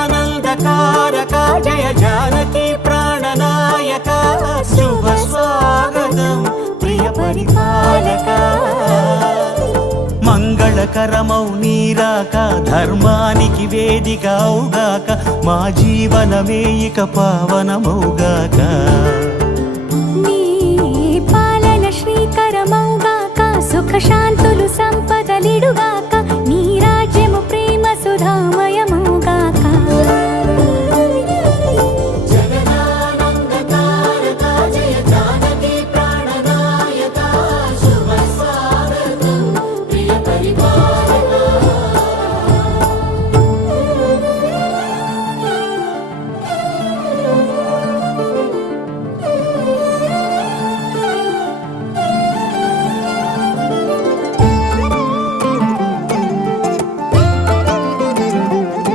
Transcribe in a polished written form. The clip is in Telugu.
జగదానందకారక జయ జానకి ప్రాణనాయక శుభ స్వాగతం ప్రియ పరిపాలక మంగళకరమౌ నీరాక ధర్మానికి వేదిక అవుగాక మా జీవనమే ఇక పావనమౌగాక నీ పాలన శ్రీకరమౌగాక సుఖ శాంతులు సంపదలిడుగాక